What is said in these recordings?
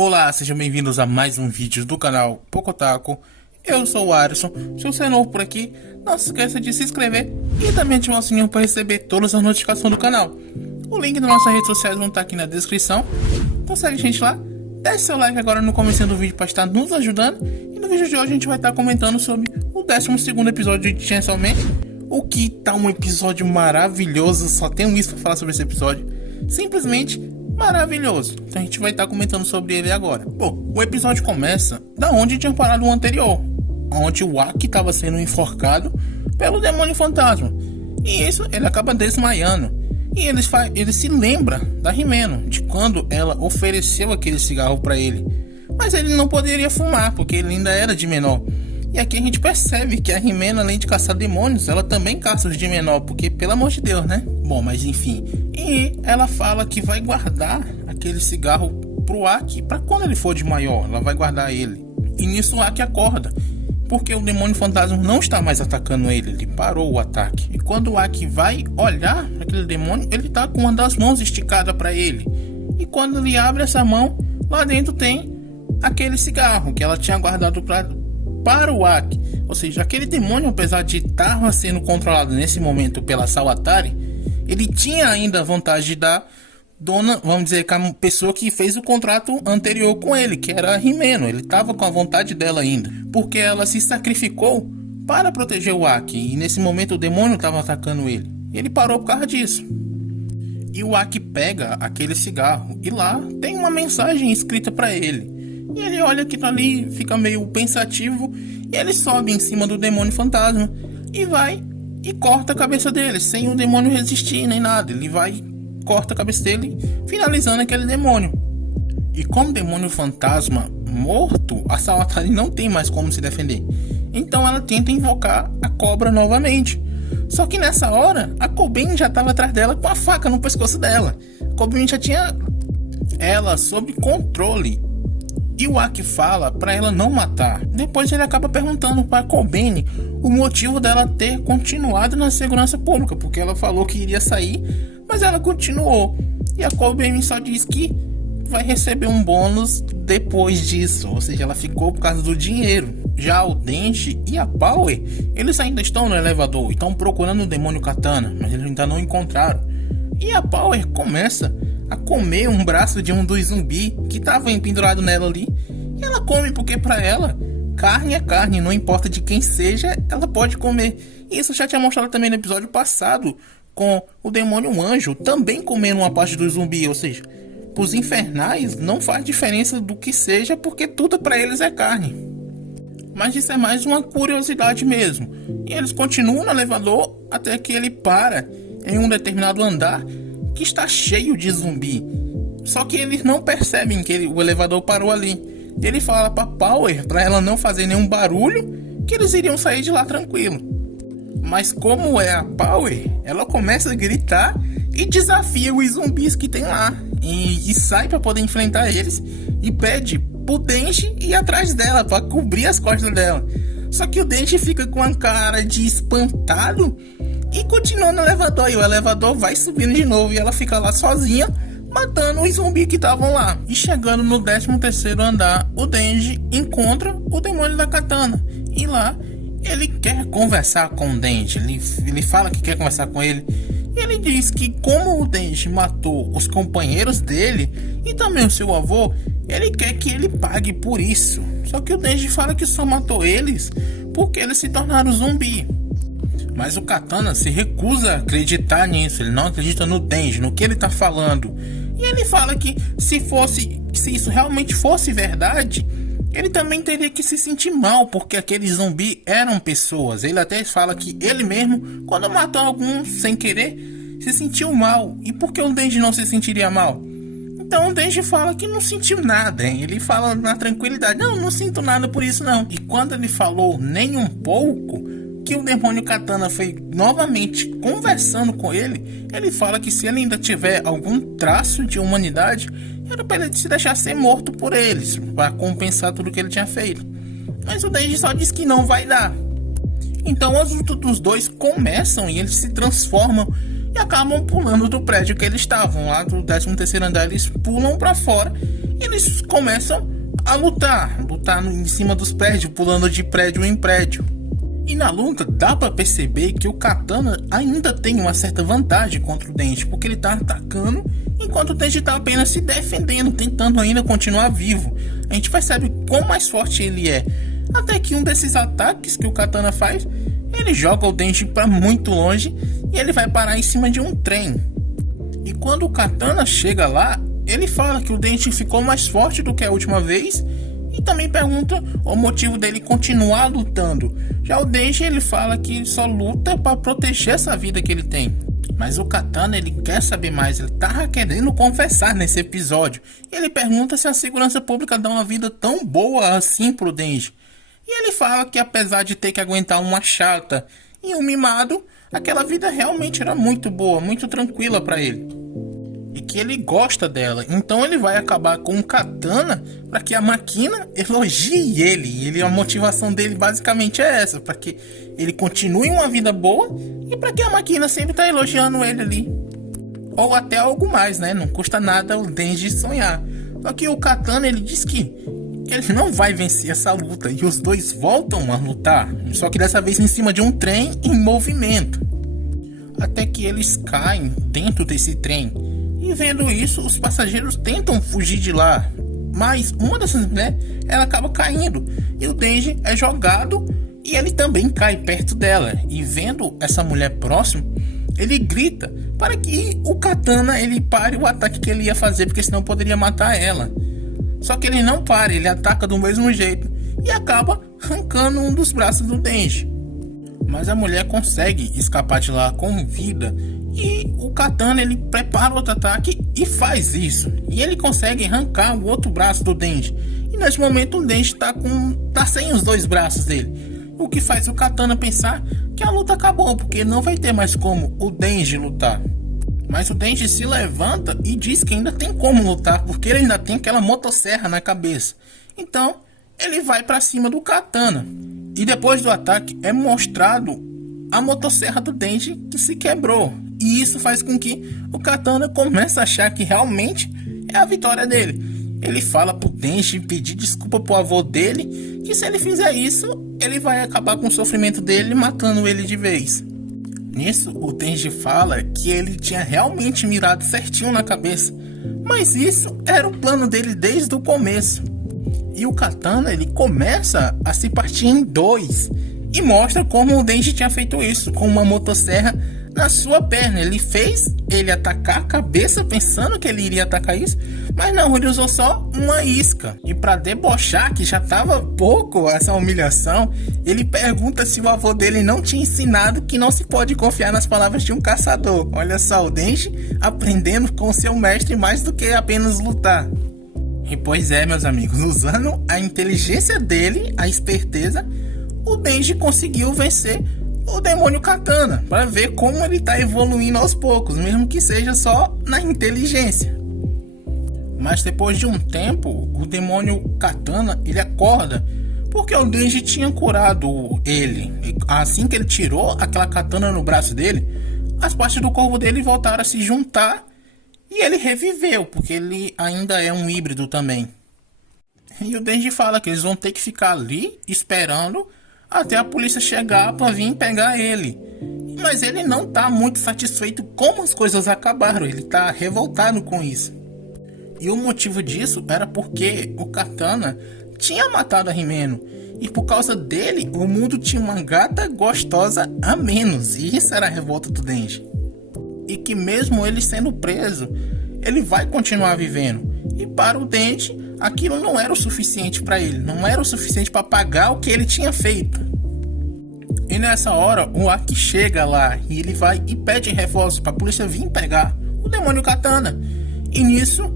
Olá, sejam bem-vindos a mais um vídeo do canal Pocotaco. Eu sou o Alisson. Se você é novo por aqui, não se esqueça de se inscrever e também ativar o sininho para receber todas as notificações do canal. O link das nossas redes sociais vão estar aqui na descrição. Então segue a gente lá, deixe seu like agora no começo do vídeo para estar nos ajudando. E no vídeo de hoje a gente vai estar comentando sobre o 12º episódio de Chainsaw Man. O que tá um episódio maravilhoso, só tenho isso para falar sobre esse episódio. Simplesmente maravilhoso. Então a gente vai estar comentando sobre ele agora. Bom, o episódio começa da onde tinha parado o anterior, onde o Aki estava sendo enforcado pelo demônio fantasma. E isso, ele acaba desmaiando. E ele se lembra da Himeno, de quando ela ofereceu aquele cigarro para ele. Mas ele não poderia fumar, porque ele ainda era de menor. E aqui a gente percebe que a Himeno, além de caçar demônios, ela também caça os de menor, porque pelo amor de Deus, né? Bom, mas enfim. E ela fala que vai guardar aquele cigarro pro Aki, para quando ele for de maior, ela vai guardar ele. E nisso o Aki acorda, porque o demônio fantasma não está mais atacando ele parou o ataque. E quando o Aki vai olhar aquele demônio, ele tá com uma das mãos esticada para ele. E quando ele abre essa mão, lá dentro tem aquele cigarro que ela tinha guardado para o Aki. Ou seja, aquele demônio, apesar de estar sendo controlado nesse momento pela Sawatari, ele tinha ainda a vantagem da dona, vamos dizer, que a pessoa que fez o contrato anterior com ele, que era a Himeno. Ele estava com a vontade dela ainda, porque ela se sacrificou para proteger o Aki. E nesse momento o demônio estava atacando ele. Ele parou por causa disso. E o Aki pega aquele cigarro e lá tem uma mensagem escrita para ele. E ele olha aquilo ali, fica meio pensativo, e ele sobe em cima do demônio fantasma e vai e corta a cabeça dele, sem o demônio resistir nem nada. Ele vai, corta a cabeça dele, finalizando aquele demônio. E com o demônio fantasma morto, a Sawatari não tem mais como se defender. Então ela tenta invocar a cobra novamente. Só que nessa hora, a Kobeni já estava atrás dela com a faca no pescoço dela. A Kobeni já tinha ela sob controle. E o Aki fala para ela não matar. Depois ele acaba perguntando para Kobeni o motivo dela ter continuado na segurança pública, porque ela falou que iria sair, mas ela continuou. E a Kobeni só diz que vai receber um bônus depois disso, ou seja, ela ficou por causa do dinheiro. Já o Denji e a Power, eles ainda estão no elevador e estão procurando o demônio Katana, mas eles ainda não encontraram. E a Power começa a comer um braço de um dos zumbis que estava pendurado nela ali. E ela come porque para ela, carne é carne, não importa de quem seja, ela pode comer. E isso já tinha mostrado também no episódio passado, com o demônio anjo também comendo uma parte do zumbi. Ou seja, para os infernais não faz diferença do que seja, porque tudo para eles é carne. Mas isso é mais uma curiosidade mesmo. E eles continuam no elevador até que ele para em um determinado andar que está cheio de zumbi. Só que eles não percebem que o elevador parou ali. Ele fala para Power, para ela não fazer nenhum barulho, que eles iriam sair de lá tranquilo. Mas como é a Power, ela começa a gritar e desafia os zumbis que tem lá. E sai para poder enfrentar eles e pede pro Denji ir atrás dela para cobrir as costas dela. Só que o Denji fica com a cara de espantado e continua no elevador, e o elevador vai subindo de novo, e ela fica lá sozinha, matando os zumbis que estavam lá. E chegando no 13º andar, o Denji encontra o demônio da katana. E lá, ele quer conversar com o Denji, ele fala que quer conversar com ele. E ele diz que como o Denji matou os companheiros dele, e também o seu avô, ele quer que ele pague por isso. Só que o Denji fala que só matou eles porque eles se tornaram zumbi. Mas o Katana se recusa a acreditar nisso. Ele não acredita no Denji, no que ele tá falando. E ele fala que se isso realmente fosse verdade, ele também teria que se sentir mal, porque aqueles zumbis eram pessoas. Ele até fala que ele mesmo, quando matou algum sem querer, se sentiu mal. E por que o Denji não se sentiria mal? Então o Denji fala que não sentiu nada, hein? Ele fala na tranquilidade, não sinto nada por isso não. E quando ele falou nem um pouco, que o demônio Katana foi novamente conversando com ele, ele fala que se ele ainda tiver algum traço de humanidade, era para ele se deixar ser morto por eles, para compensar tudo que ele tinha feito. Mas o Denji só diz que não vai dar. Então os lutas dos dois começam e eles se transformam e acabam pulando do prédio que eles estavam. Lá do 13º andar eles pulam para fora e eles começam a lutar em cima dos prédios, pulando de prédio em prédio. E na luta dá pra perceber que o Katana ainda tem uma certa vantagem contra o Denji, porque ele tá atacando enquanto o Denji tá apenas se defendendo, tentando ainda continuar vivo. A gente percebe quão mais forte ele é, até que um desses ataques que o Katana faz, ele joga o Denji pra muito longe e ele vai parar em cima de um trem. E quando o Katana chega lá, ele fala que o Denji ficou mais forte do que a última vez e também pergunta o motivo dele continuar lutando. Já o Denji, ele fala que só luta para proteger essa vida que ele tem. Mas o Katana, ele quer saber mais, ele tava querendo confessar nesse episódio. E ele pergunta se a segurança pública dá uma vida tão boa assim pro Denji. E ele fala que apesar de ter que aguentar uma chata e um mimado, aquela vida realmente era muito boa, muito tranquila para ele. E que ele gosta dela, então ele vai acabar com um Katana para que a máquina elogie ele. A motivação dele basicamente é essa, para que ele continue uma vida boa e para que a máquina sempre tá elogiando ele ali. Ou até algo mais, né? Não custa nada o Denji sonhar. Só que o Katana, ele diz que ele não vai vencer essa luta e os dois voltam a lutar, só que dessa vez em cima de um trem em movimento. Até que eles caem dentro desse trem. E vendo isso, os passageiros tentam fugir de lá, mas uma dessas mulheres, ela acaba caindo e o Denji é jogado e ele também cai perto dela. E vendo essa mulher próximo, ele grita para que o Katana ele pare o ataque que ele ia fazer, porque senão poderia matar ela. Só que ele não para, ele ataca do mesmo jeito e acaba arrancando um dos braços do Denji. Mas a mulher consegue escapar de lá com vida. E o Katana, ele prepara outro ataque e faz isso. E ele consegue arrancar o outro braço do Denji. E nesse momento o Denji tá sem os dois braços dele. O que faz o Katana pensar que a luta acabou, porque não vai ter mais como o Denji lutar. Mas o Denji se levanta e diz que ainda tem como lutar, porque ele ainda tem aquela motosserra na cabeça. Então ele vai pra cima do Katana. E depois do ataque é mostrado a motosserra do Denji que se quebrou. E isso faz com que o Katana comece a achar que realmente é a vitória dele. Ele fala pro Denji pedir desculpa pro avô dele, que se ele fizer isso, ele vai acabar com o sofrimento dele, matando ele de vez. Nisso, o Denji fala que ele tinha realmente mirado certinho na cabeça, mas isso era o plano dele desde o começo. E o Katana, ele começa a se partir em dois e mostra como o Denji tinha feito isso, com uma motosserra na sua perna. Ele fez ele atacar a cabeça pensando que ele iria atacar isso, mas não, ele usou só uma isca. E para debochar, que já tava pouco essa humilhação, ele pergunta se o avô dele não tinha ensinado que não se pode confiar nas palavras de um caçador. Olha só, o Denji aprendendo com seu mestre mais do que apenas lutar. E pois é, meus amigos, usando a inteligência dele, a esperteza, o Denji conseguiu vencer o demônio Katana, para ver como ele está evoluindo aos poucos, mesmo que seja só na inteligência. Mas depois de um tempo, o demônio Katana, ele acorda, porque o Denji tinha curado ele. E assim que ele tirou aquela katana no braço dele, as partes do corpo dele voltaram a se juntar e ele reviveu, porque ele ainda é um híbrido também. E o Denji fala que eles vão ter que ficar ali esperando até a polícia chegar para vir pegar ele. Mas ele não tá muito satisfeito como as coisas acabaram, ele tá revoltado com isso. E o motivo disso era porque o Katana tinha matado a Himeno, e por causa dele o mundo tinha uma gata gostosa a menos, e isso era a revolta do Denji. E que mesmo ele sendo preso, ele vai continuar vivendo. E para o Denji, aquilo não era o suficiente para ele, não era o suficiente para pagar o que ele tinha feito. E nessa hora, o Aki chega lá e ele vai e pede reforço para a polícia vir pegar o demônio Katana. E nisso,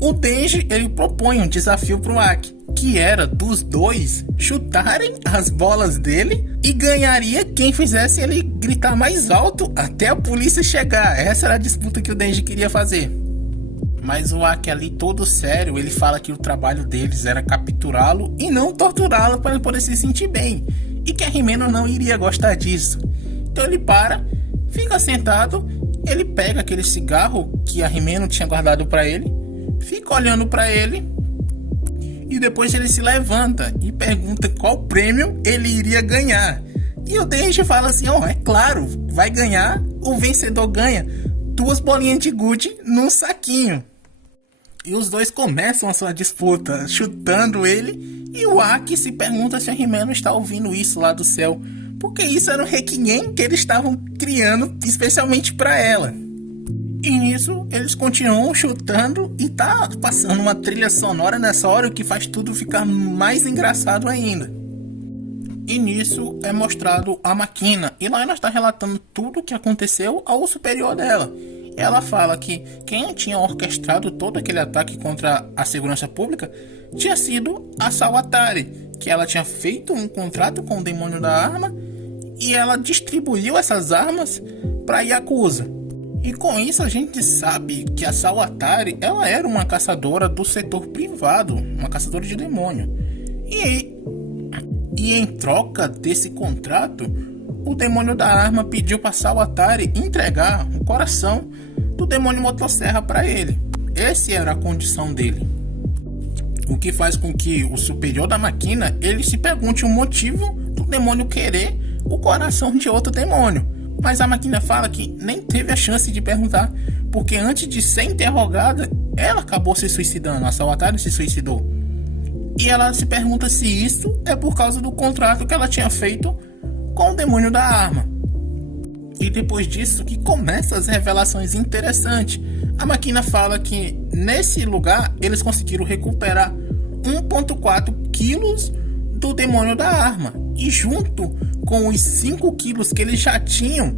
o Denji ele propõe um desafio pro Aki, que era dos dois chutarem as bolas dele e ganharia quem fizesse ele gritar mais alto até a polícia chegar. Essa era a disputa que o Denji queria fazer. Mas o Aki ali todo sério, ele fala que o trabalho deles era capturá-lo e não torturá-lo para ele poder se sentir bem. E que a Himeno não iria gostar disso. Então ele para, fica sentado, ele pega aquele cigarro que a Himeno tinha guardado para ele, fica olhando pra ele e depois ele se levanta e pergunta qual prêmio ele iria ganhar. E o Denji fala assim, é claro, vai ganhar, o vencedor ganha 2 bolinhas de gude num saquinho. E os dois começam a sua disputa, chutando ele, e o Aki se pergunta se a Hime não está ouvindo isso lá do céu, porque isso era um requiem que eles estavam criando especialmente para ela. E nisso eles continuam chutando e tá passando uma trilha sonora nessa hora, o que faz tudo ficar mais engraçado ainda. E nisso é mostrado a Makina, e lá ela está relatando tudo o que aconteceu ao superior dela. Ela fala que quem tinha orquestrado todo aquele ataque contra a segurança pública tinha sido a Sawatari, que ela tinha feito um contrato com o demônio da arma e ela distribuiu essas armas para Yakuza. E com isso a gente sabe que a Sawatari, ela era uma caçadora do setor privado, uma caçadora de demônio. E em troca desse contrato, o demônio da arma pediu para Sawatari entregar o coração do demônio motosserra para ele. Essa era a condição dele. O que faz com que o superior da Makina ele se pergunte o motivo do demônio querer o coração de outro demônio. Mas a Makina fala que nem teve a chance de perguntar, porque antes de ser interrogada, ela acabou se suicidando. A Sawatari se suicidou. E ela se pergunta se isso é por causa do contrato que ela tinha feito com o demônio da arma. E depois disso que começam as revelações interessantes. A Makina fala que nesse lugar eles conseguiram recuperar 1,4 quilos do demônio da arma. E junto com os 5 quilos que eles já tinham,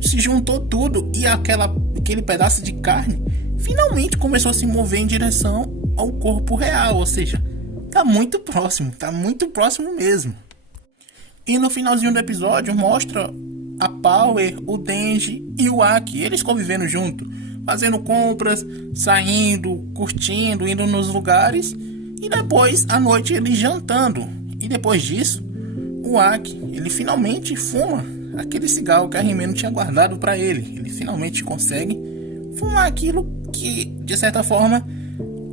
se juntou tudo e aquele pedaço de carne finalmente começou a se mover em direção ao corpo real. Ou seja, tá muito próximo mesmo. E no finalzinho do episódio mostra a Power, o Denji e o Aki, eles convivendo junto, fazendo compras, saindo, curtindo, indo nos lugares, e depois à noite eles jantando. E depois disso, o Aki, ele finalmente fuma aquele cigarro que a Hime não tinha guardado para ele. Ele finalmente consegue fumar aquilo que, de certa forma,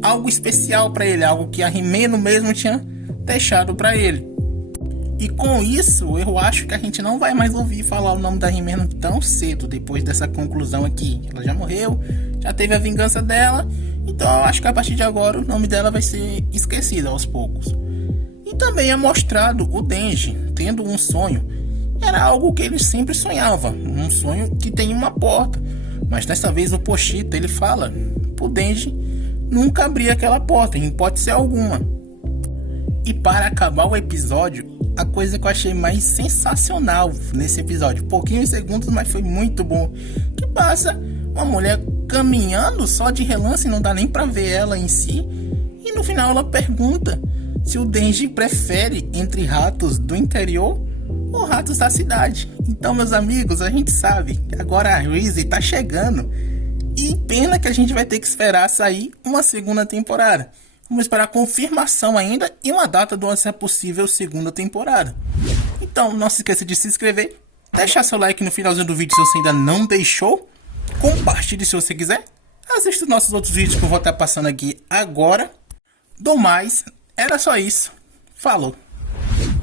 algo especial para ele, algo que a Hime mesmo tinha deixado para ele. E com isso, eu acho que a gente não vai mais ouvir falar o nome da Hime tão cedo, depois dessa conclusão aqui. Ela já morreu, já teve a vingança dela, então eu acho que a partir de agora o nome dela vai ser esquecido aos poucos. E também é mostrado o Denji tendo um sonho. Era algo que ele sempre sonhava, um sonho que tem uma porta. Mas dessa vez o Pochita, ele fala pro Denji nunca abrir aquela porta, em hipótese alguma. E para acabar o episódio, a coisa que eu achei mais sensacional nesse episódio, pouquinhos segundos, mas foi muito bom, que passa uma mulher caminhando só de relance, não dá nem pra ver ela em si, e no final ela pergunta se o Denji prefere entre ratos do interior ou ratos da cidade. Então, meus amigos, a gente sabe que agora a Rizzy tá chegando, e pena que a gente vai ter que esperar sair uma segunda temporada. Vamos esperar a confirmação ainda e uma data de onde é possível segunda temporada. Então não se esqueça de se inscrever, deixar seu like no finalzinho do vídeo se você ainda não deixou, compartilhe se você quiser, assista os nossos outros vídeos que eu vou estar passando aqui agora. Do mais, era só isso. Falou!